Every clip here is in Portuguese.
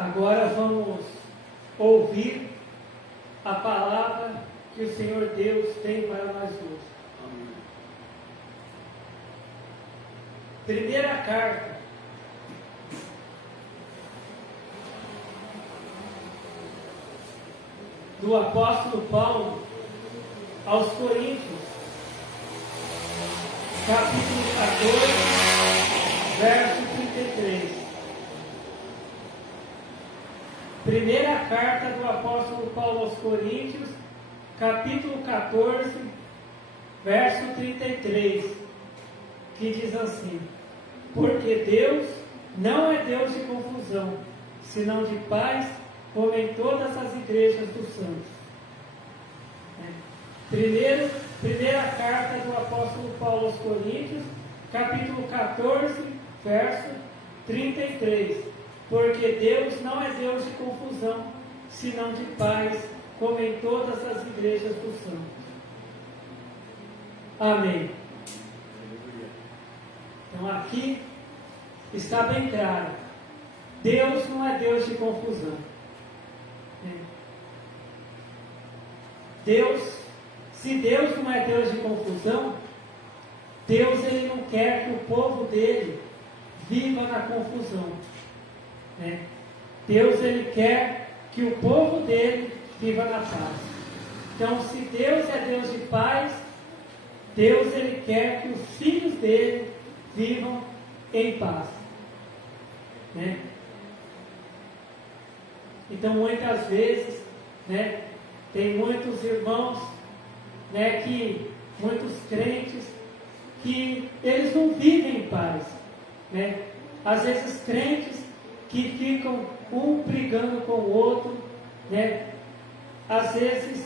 Agora vamos ouvir a palavra que o Senhor Deus tem para nós hoje. Amém. Primeira carta do apóstolo Paulo aos Coríntios, capítulo 14, verso 33. Primeira carta do apóstolo Paulo aos Coríntios, capítulo 14, verso 33, que diz assim: porque Deus não é Deus de confusão, senão de paz, como em todas as igrejas dos santos. Primeira carta do apóstolo Paulo aos Coríntios, capítulo 14, verso 33. Porque Deus não é Deus de confusão, senão de paz, como em todas as igrejas dos santos. Amém. Então aqui está bem claro: Deus não é Deus de confusão. Se Deus não é Deus de confusão, Deus ele não quer que o povo dele viva na confusão. Deus ele quer que o povo dele viva na paz. Então, se Deus é Deus de paz, Deus ele quer que os filhos dele vivam em paz. Então, muitas vezes, tem muitos irmãos, muitos crentes, que eles não vivem em paz. Às vezes crentes que ficam um brigando com o outro, às vezes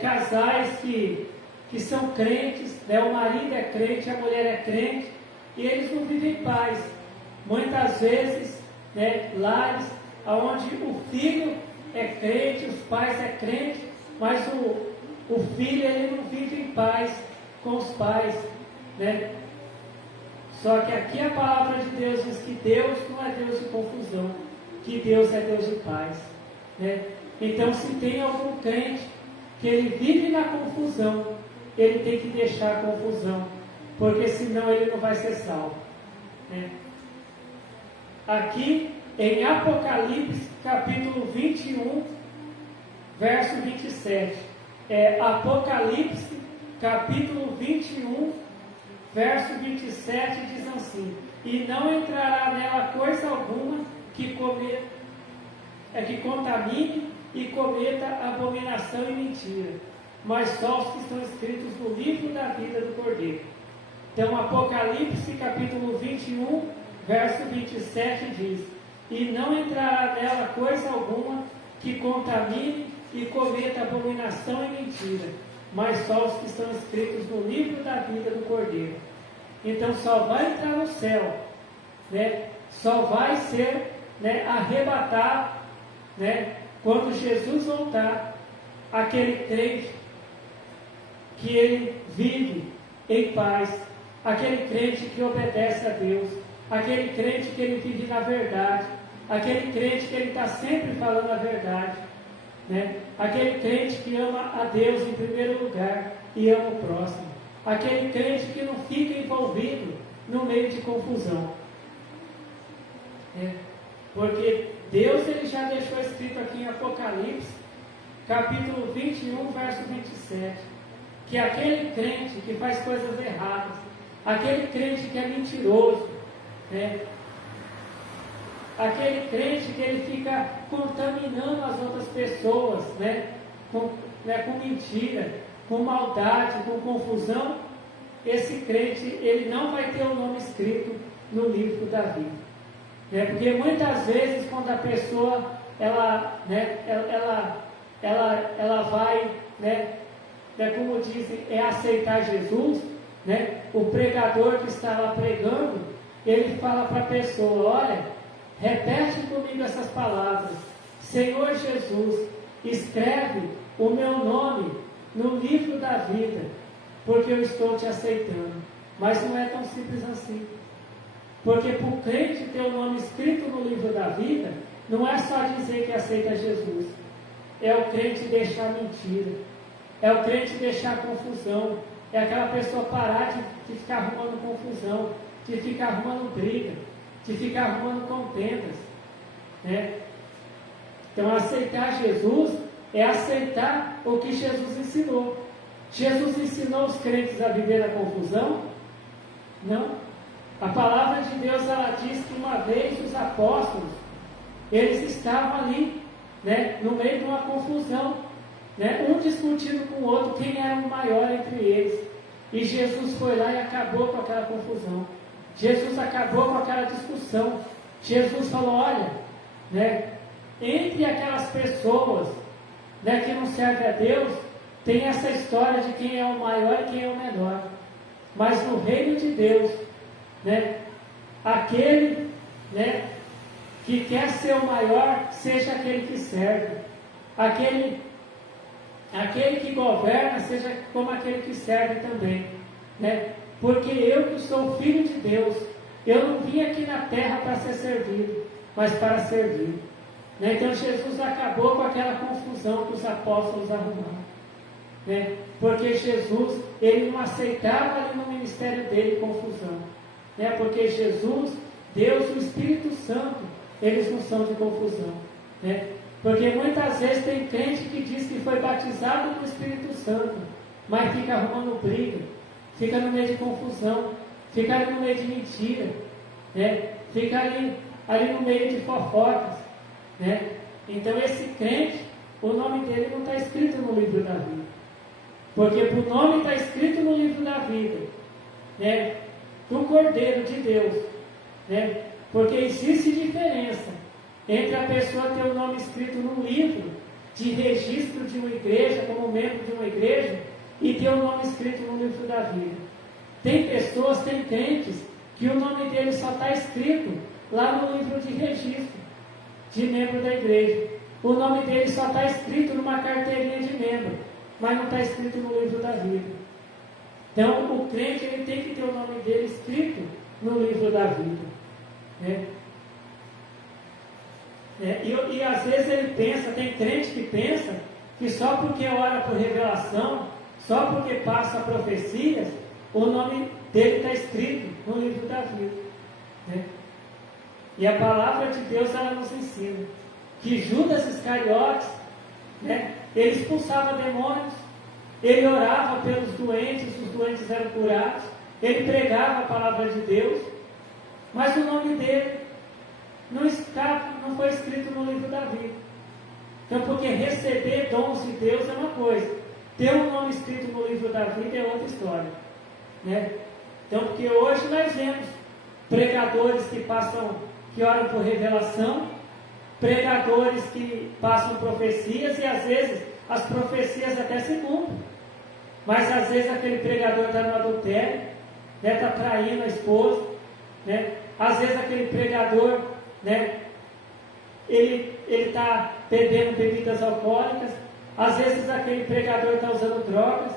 casais que são crentes, o marido é crente, a mulher é crente, e eles não vivem em paz. Muitas vezes, lares onde o filho é crente, os pais é crente, mas o filho ele não vive em paz com os pais, Só que aqui a palavra de Deus diz que Deus não é Deus de confusão, que Deus é Deus de paz, Então, se tem algum crente que ele vive na confusão, ele tem que deixar a confusão, porque senão ele não vai ser salvo. Aqui em Apocalipse, capítulo 21, verso 27. Apocalipse, capítulo 21, verso 27 diz assim: e não entrará nela coisa alguma que contamine e cometa abominação e mentira, mas só os que estão escritos no livro da vida do Cordeiro. Então, Apocalipse, capítulo 21, verso 27 diz: e não entrará nela coisa alguma que contamine e cometa abominação e mentira, mas só os que estão escritos no livro da vida do Cordeiro. Então só vai entrar no céu, só vai ser arrebatado, quando Jesus voltar, aquele crente que ele vive em paz, aquele crente que obedece a Deus, aquele crente que ele vive na verdade, aquele crente que ele está sempre falando a verdade, aquele crente que ama a Deus em primeiro lugar e ama o próximo, aquele crente que não fica envolvido no meio de confusão, porque Deus ele já deixou escrito aqui em Apocalipse, capítulo 21, verso 27, que aquele crente que faz coisas erradas, aquele crente que é mentiroso, aquele crente que ele fica contaminando as outras pessoas, com mentira, com maldade, com confusão, esse crente ele não vai ter o nome escrito no livro da vida, porque muitas vezes quando a pessoa ela vai, como dizem, aceitar Jesus, o pregador que está lá pregando, ele fala para a pessoa: olha, repete comigo essas palavras: Senhor Jesus, escreve o meu nome no livro da vida, porque eu estou te aceitando. Mas não é tão simples assim, porque para o crente ter o nome escrito no livro da vida, não é só dizer que aceita Jesus, é o crente deixar mentira, é o crente deixar confusão, é aquela pessoa parar de ficar arrumando confusão, de ficar arrumando briga, de ficar arrumando contendas, né? Então, aceitar Jesus é aceitar o que Jesus ensinou. Jesus ensinou os crentes a viver na confusão? Não. A palavra de Deus, ela diz que uma vez os apóstolos, eles estavam ali, né, no meio de uma confusão, né, um discutindo com o outro quem era o maior entre eles. E Jesus foi lá e acabou com aquela confusão. Jesus acabou com aquela discussão. Jesus falou, olha, né, entre aquelas pessoas, né, que não servem a Deus, tem essa história de quem é o maior e quem é o menor. Mas no reino de Deus, né, aquele, né, que quer ser o maior, seja aquele que serve. Aquele que governa, seja como aquele que serve também, né? Porque eu que sou filho de Deus, eu não vim aqui na terra para ser servido, mas para servir, né? Então Jesus acabou com aquela confusão que os apóstolos arrumaram, né? Porque Jesus, ele não aceitava ali no ministério dele confusão, né? Porque Jesus, Deus e o Espírito Santo, eles não são de confusão, né? Porque muitas vezes tem crente que diz que foi batizado no Espírito Santo, mas fica arrumando briga, fica no meio de confusão, fica ali no meio de mentira, né? Fica ali no meio de fofocas, né? Então esse crente, o nome dele não está escrito no livro da vida, porque o nome está escrito no livro da vida, né, do Cordeiro de Deus, né? Porque existe diferença entre a pessoa ter o nome escrito no livro de registro de uma igreja, como membro de uma igreja, e ter o nome escrito no livro da vida. Tem pessoas, tem crentes, que o nome dele só está escrito lá no livro de registro de membro da igreja. O nome dele só está escrito numa carteirinha de membro, mas não está escrito no livro da vida. Então, o crente, ele tem que ter o nome dele escrito no livro da vida, né? E às vezes ele pensa, tem crente que pensa que só porque ora por revelação, só porque passa profecias, o nome dele está escrito no livro da vida, né? E a palavra de Deus, ela nos ensina que Judas Iscariotes, né, ele expulsava demônios, ele orava pelos doentes, os doentes eram curados, ele pregava a palavra de Deus, mas o nome dele não foi escrito no livro da vida. Então, porque receber dons de Deus é uma coisa, ter um nome escrito no livro da vida é outra história, né? Então, porque hoje nós vemos pregadores que oram por revelação, pregadores que passam profecias, e às vezes as profecias até se cumprem, mas às vezes aquele pregador está no adultério, né, está traindo a esposa, né? Às vezes aquele pregador, né, ele está bebendo bebidas alcoólicas, às vezes aquele pregador está usando drogas,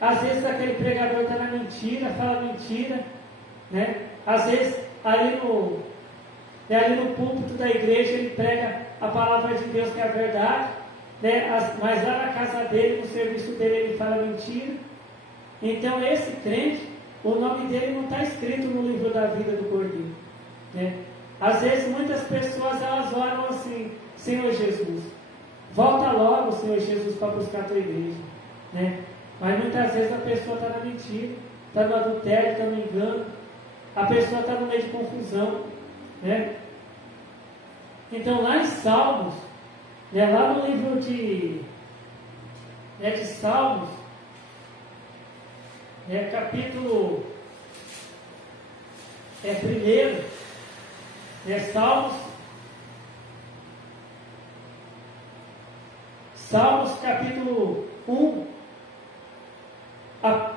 às vezes aquele pregador está na mentira, fala mentira, né? Às vezes ali no púlpito da igreja ele prega a palavra de Deus, que é a verdade, né? Mas lá na casa dele, no serviço dele, ele fala mentira. Então esse crente, o nome dele não está escrito no livro da vida do Cordeiro, né? Às vezes muitas pessoas elas oram assim: Senhor Jesus, volta logo, Senhor Jesus, para buscar a tua igreja, né? Mas muitas vezes a pessoa está na mentira, está no adultério, está no engano, a pessoa está no meio de confusão, né? Então lá em Salmos, né, lá no livro de Salmos, né, capítulo 1, Salmos capítulo 1,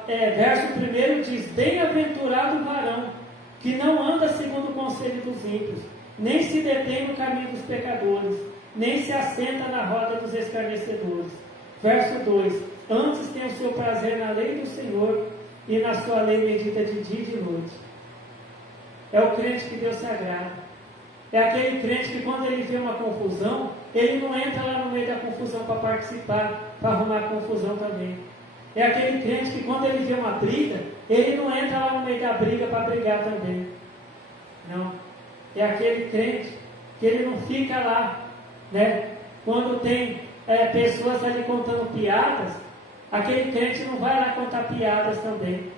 verso 1 diz: bem-aventurado o varão que não anda segundo o conselho dos ímpios, nem se detém no caminho dos pecadores, nem se assenta na roda dos escarnecedores. Verso 2: antes tem o seu prazer na lei do Senhor, e na sua lei medita de dia e de noite. É o crente que Deus se agrada, É aquele crente que quando ele vê uma confusão, ele não entra lá no meio da confusão para participar, para arrumar a confusão também. É aquele crente que quando ele vê uma briga, ele não entra lá no meio da briga para brigar também. Não. É aquele crente que ele não fica lá, né? Quando tem pessoas ali contando piadas, aquele crente não vai lá contar piadas também.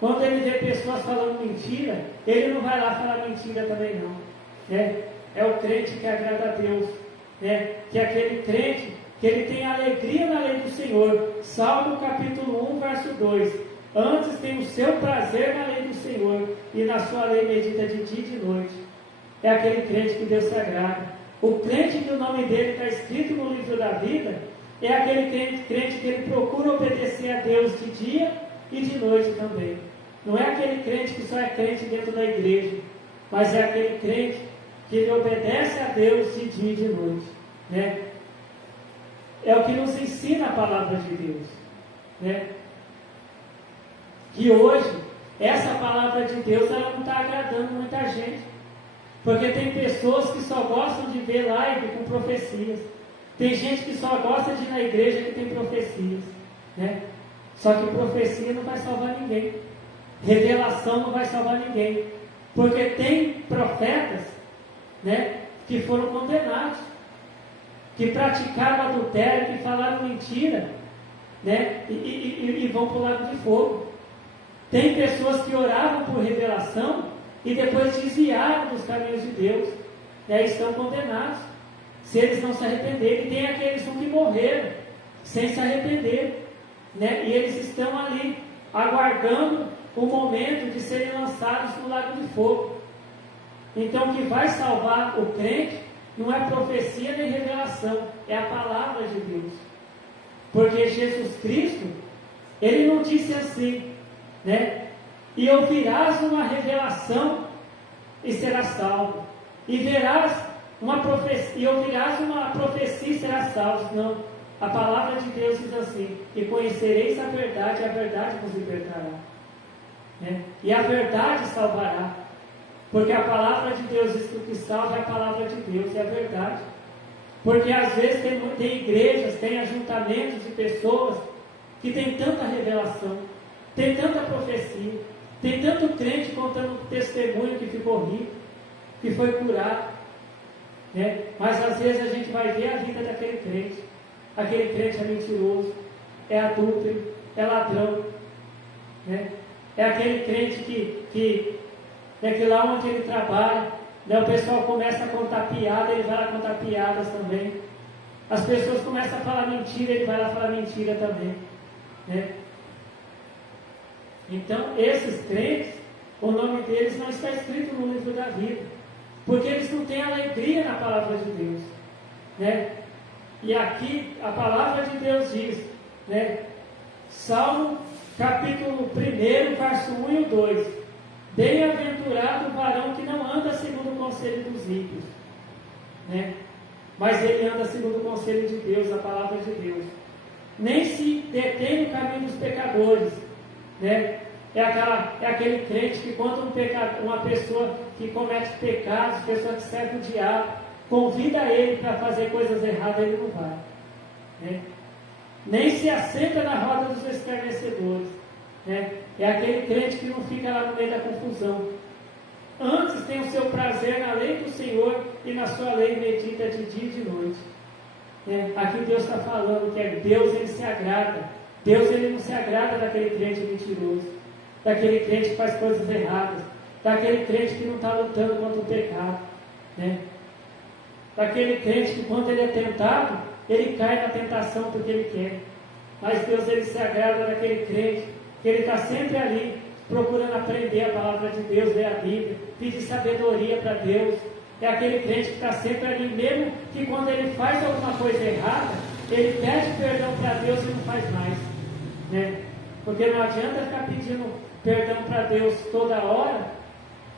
Quando ele vê pessoas falando mentira, ele não vai lá falar mentira também não. Né? É o crente que agrada a Deus, né? Que é aquele crente que ele tem alegria na lei do Senhor. Salmo capítulo 1, verso 2. Antes tem o seu prazer na lei do Senhor, e na sua lei medita de dia e de noite. É aquele crente que Deus se agrada. O crente que o nome dele está escrito no livro da vida, é aquele crente que ele procura obedecer a Deus de dia e de noite também. Não é aquele crente que só é crente dentro da igreja, mas é aquele crente que ele obedece a Deus de dia e de noite, né? É o que nos ensina a palavra de Deus, né? Que hoje, essa palavra de Deus, ela não está agradando muita gente, porque tem pessoas que só gostam de ver live com profecias, tem gente que só gosta de ir na igreja que tem profecias, né? Só que profecia não vai salvar ninguém, revelação não vai salvar ninguém, porque tem profetas, né, que foram condenados, que praticaram adultério, que falaram mentira, né, e vão para o lago de fogo. Tem pessoas que oravam por revelação e depois desviaram dos caminhos de Deus, né, e estão condenados, se eles não se arrependerem. E tem aqueles que morreram sem se arrepender, né, e eles estão ali aguardando o momento de serem lançados no lago de fogo. Então, o que vai salvar o crente não é profecia nem revelação, é a palavra de Deus. Porque Jesus Cristo, ele não disse assim, né? E ouvirás uma revelação e serás salvo. E verás uma profecia, e ouvirás uma profecia e serás salvo. Não. A palavra de Deus diz assim: e conhecereis a verdade vos libertará. Né? E a verdade salvará. Porque a palavra de Deus diz que o que salva é a palavra de Deus, é a verdade. Porque às vezes tem igrejas, tem ajuntamentos de pessoas que tem tanta revelação, tem tanta profecia, tem tanto crente contando testemunho que ficou rico, que foi curado, né? Mas às vezes a gente vai ver a vida daquele crente. Aquele crente é mentiroso, é adúltero, é ladrão, né? É aquele crente que lá onde ele trabalha, né, o pessoal começa a contar piada, ele vai lá contar piadas também. As pessoas começam a falar mentira, ele vai lá falar mentira também, né? Então, esses crentes, o nome deles não está escrito no livro da vida, porque eles não têm alegria na palavra de Deus, né? E aqui a palavra de Deus diz, né? Salmo capítulo 1, verso 1 e 2: bem-aventurado o varão que não anda segundo o conselho dos ímpios, né? Mas ele anda segundo o conselho de Deus, a palavra de Deus. Nem se detém no caminho dos pecadores, né? É aquele crente que quando uma pessoa que comete pecados, pessoa que serve o diabo, convida ele para fazer coisas erradas, ele não vai, né? Nem se assenta na roda dos escarnecedores, né? É aquele crente que não fica lá no meio da confusão. Antes tem o seu prazer na lei do Senhor, e na sua lei medita de dia e de noite. Aqui Deus está falando que Deus ele se agrada. Deus ele não se agrada daquele crente mentiroso, daquele crente que faz coisas erradas, daquele crente que não está lutando contra o pecado, né? Daquele crente que quando ele é tentado, ele cai na tentação porque ele quer. Mas Deus ele se agrada daquele crente que ele está sempre ali, procurando aprender a palavra de Deus, ler a Bíblia, pedir sabedoria para Deus. É aquele crente que está sempre ali, mesmo que quando ele faz alguma coisa errada, ele pede perdão para Deus e não faz mais, né? Porque não adianta ficar pedindo perdão para Deus toda hora,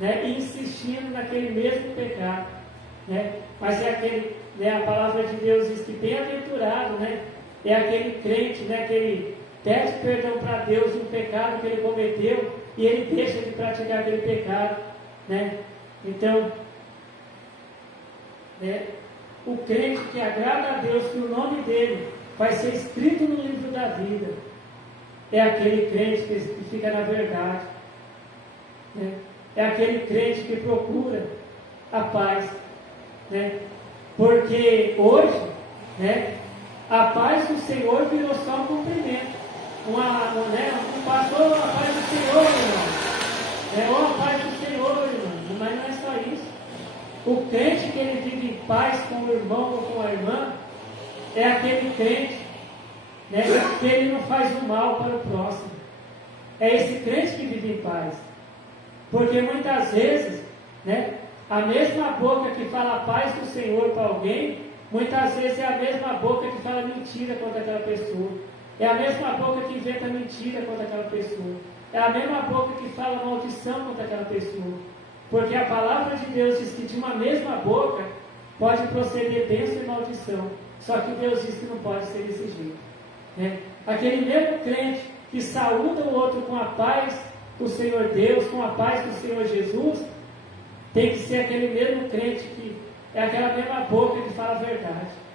né? E insistindo naquele mesmo pecado, né? Mas é aquele, né? A palavra de Deus diz que bem-aventurado, né? É aquele crente, né? Que ele pede perdão para Deus de um pecado que ele cometeu e ele deixa de praticar aquele pecado, né? Então, né? O crente que agrada a Deus, que o nome dele vai ser escrito no livro da vida, é aquele crente que fica na verdade, né? É aquele crente que procura a paz, né? Porque hoje, né, a paz do Senhor virou só um cumprimento. Um pastor, a paz do Senhor, irmão. A paz do Senhor, irmão. Mas não é só isso. O crente que ele vive em paz com o irmão ou com a irmã é aquele crente, né, que ele não faz o mal para o próximo. É esse crente que vive em paz. Porque muitas vezes, né, a mesma boca que fala a paz do Senhor para alguém, muitas vezes é a mesma boca que fala mentira contra aquela pessoa. É a mesma boca que inventa mentira contra aquela pessoa. É a mesma boca que fala maldição contra aquela pessoa. Porque a palavra de Deus diz que de uma mesma boca pode proceder bênção e maldição. Só que Deus diz que não pode ser desse jeito, né? Aquele mesmo crente que saúda o outro com a paz do Senhor Deus, com a paz do Senhor Jesus, tem que ser aquele mesmo crente que é aquela mesma boca que fala a verdade.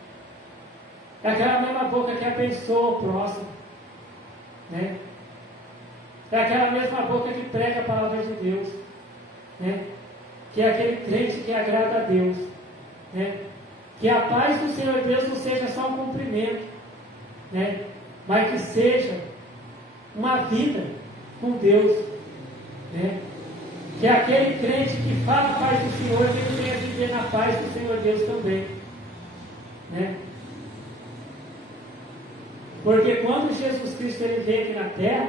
É aquela mesma boca que abençoa o próximo, né? É aquela mesma boca que prega a palavra de Deus, né? Que é aquele crente que agrada a Deus, né? Que a paz do Senhor Deus não seja só um cumprimento, né? Mas que seja uma vida com Deus, né? Que é aquele crente que fala a paz do Senhor, que ele venha viver na paz do Senhor Deus também, né? Porque quando Jesus Cristo ele veio aqui na terra,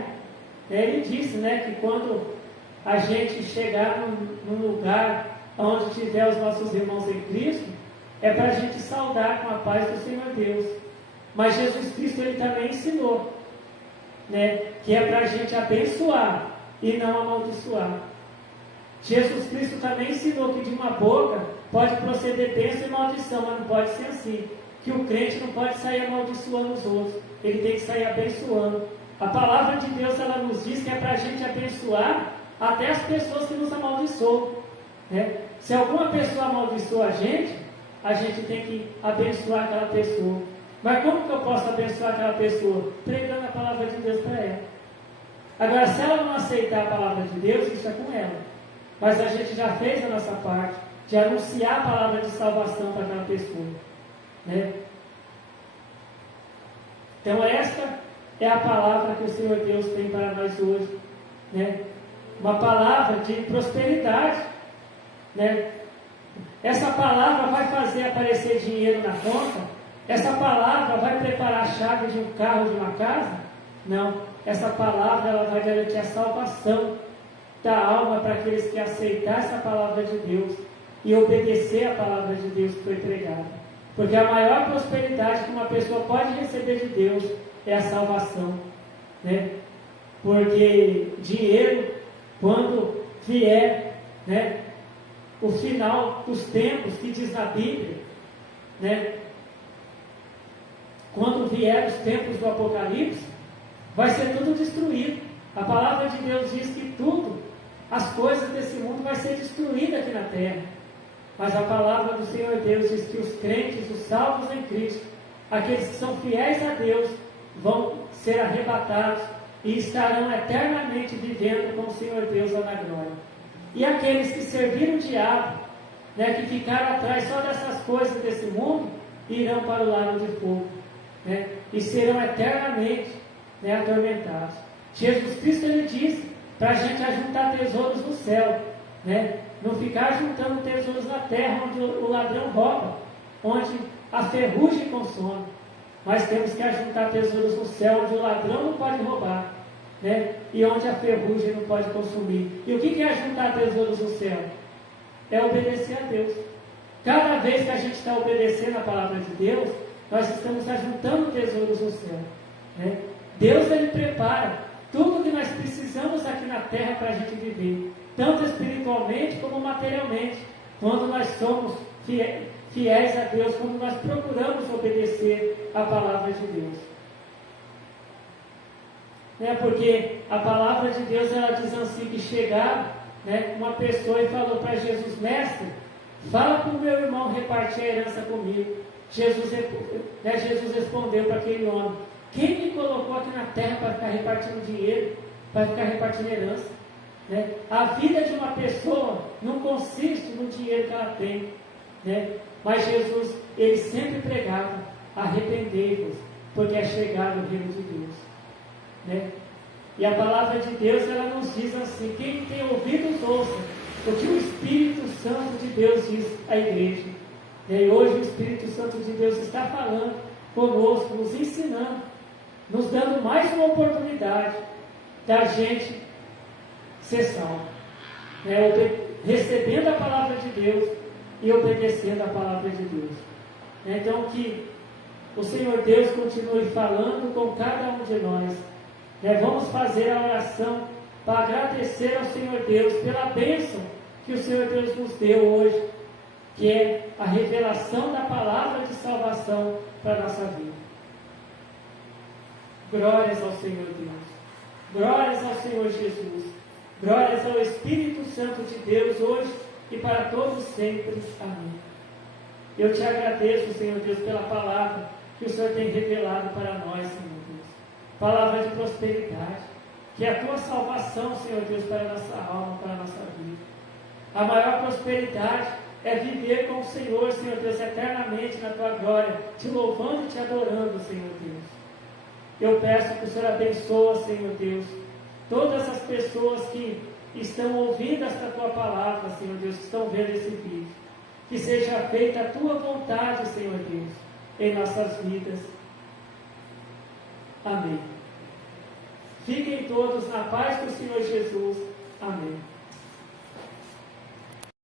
ele disse, né, que quando a gente chegar num lugar onde tiver os nossos irmãos em Cristo, é para a gente saudar com a paz do Senhor Deus. Mas Jesus Cristo ele também ensinou, né, que é para a gente abençoar e não amaldiçoar. Jesus Cristo também ensinou que de uma boca pode proceder bênção e maldição, mas não pode ser assim. Que o crente não pode sair amaldiçoando os outros, ele tem que sair abençoando. A palavra de Deus ela nos diz que é para a gente abençoar até as pessoas que nos amaldiçoam, né? Se alguma pessoa amaldiçoa a gente tem que abençoar aquela pessoa. Mas como que eu posso abençoar aquela pessoa? Pregando a palavra de Deus para ela. Agora, se ela não aceitar a palavra de Deus, isso é com ela. Mas a gente já fez a nossa parte de anunciar a palavra de salvação para aquela pessoa, né? Então esta é a palavra que o Senhor Deus tem para nós hoje, né? Uma palavra de prosperidade, né? Essa palavra vai fazer aparecer dinheiro na conta? Essa palavra vai preparar a chave de um carro, de uma casa? Não. Essa palavra ela vai garantir a salvação da alma para aqueles que aceitar essa palavra de Deus e obedecer a palavra de Deus que foi pregada. Porque a maior prosperidade que uma pessoa pode receber de Deus é a salvação, né? Porque dinheiro, quando vier, né, o final dos tempos, que diz na Bíblia, né, quando vier os tempos do Apocalipse, vai ser tudo destruído. A palavra de Deus diz que tudo, as coisas desse mundo vai ser destruída aqui na terra. Mas a palavra do Senhor Deus diz que os crentes, os salvos em Cristo, aqueles que são fiéis a Deus, vão ser arrebatados e estarão eternamente vivendo com o Senhor Deus lá na glória. E aqueles que serviram o diabo, né, que ficaram atrás só dessas coisas desse mundo, irão para o lago de fogo, né, e serão eternamente, né, atormentados. Jesus Cristo ele disse para a gente ajuntar tesouros no céu, né? Não ficar juntando tesouros na terra onde o ladrão rouba, onde a ferrugem consome. Mas temos que ajuntar tesouros no céu onde o ladrão não pode roubar, né? E onde a ferrugem não pode consumir. E o que é ajuntar tesouros no céu? É obedecer a Deus. Cada vez que a gente está obedecendo a palavra de Deus, nós estamos ajuntando tesouros no céu, né? Deus ele prepara tudo que nós precisamos aqui na terra para a gente viver, tanto espiritualmente como materialmente, quando nós somos fiéis a Deus, quando nós procuramos obedecer a palavra de Deus. Né? Porque a palavra de Deus ela diz assim que chegaram, né, uma pessoa e falou para Jesus: mestre, Fala para o meu irmão repartir a herança comigo. Jesus respondeu para aquele homem: quem me colocou aqui na terra para ficar repartindo dinheiro, para ficar repartindo herança? Né? A vida de uma pessoa não consiste no dinheiro que ela tem, né? Mas Jesus, ele sempre pregava: arrependei-vos, porque é chegado o reino de Deus, né? E a palavra de Deus, ela nos diz assim: quem tem ouvidos, ouça o que o Espírito Santo de Deus diz à igreja. E hoje o Espírito Santo de Deus está falando conosco, nos ensinando, nos dando mais uma oportunidade da gente ser salvo, né? Recebendo a palavra de Deus e obedecendo a palavra de Deus. Então que o Senhor Deus continue falando com cada um de nós. Vamos fazer a oração para agradecer ao Senhor Deus pela bênção que o Senhor Deus nos deu hoje, que é a revelação da palavra de salvação para a nossa vida. Glórias ao Senhor Deus, glórias ao Senhor Jesus, glórias ao Espírito Santo de Deus hoje e para todos sempre. Amém. Eu te agradeço, Senhor Deus, pela palavra que o Senhor tem revelado para nós, Senhor Deus. Palavra de prosperidade, que é a tua salvação, Senhor Deus, para a nossa alma, para a nossa vida. A maior prosperidade é viver com o Senhor, Senhor Deus, eternamente na tua glória, te louvando e te adorando, Senhor Deus. Eu peço que o Senhor abençoe, Senhor Deus, todas as pessoas que estão ouvindo esta tua palavra, Senhor Deus, que estão vendo esse vídeo. Que seja feita a tua vontade, Senhor Deus, em nossas vidas. Amém. Fiquem todos na paz do Senhor Jesus. Amém.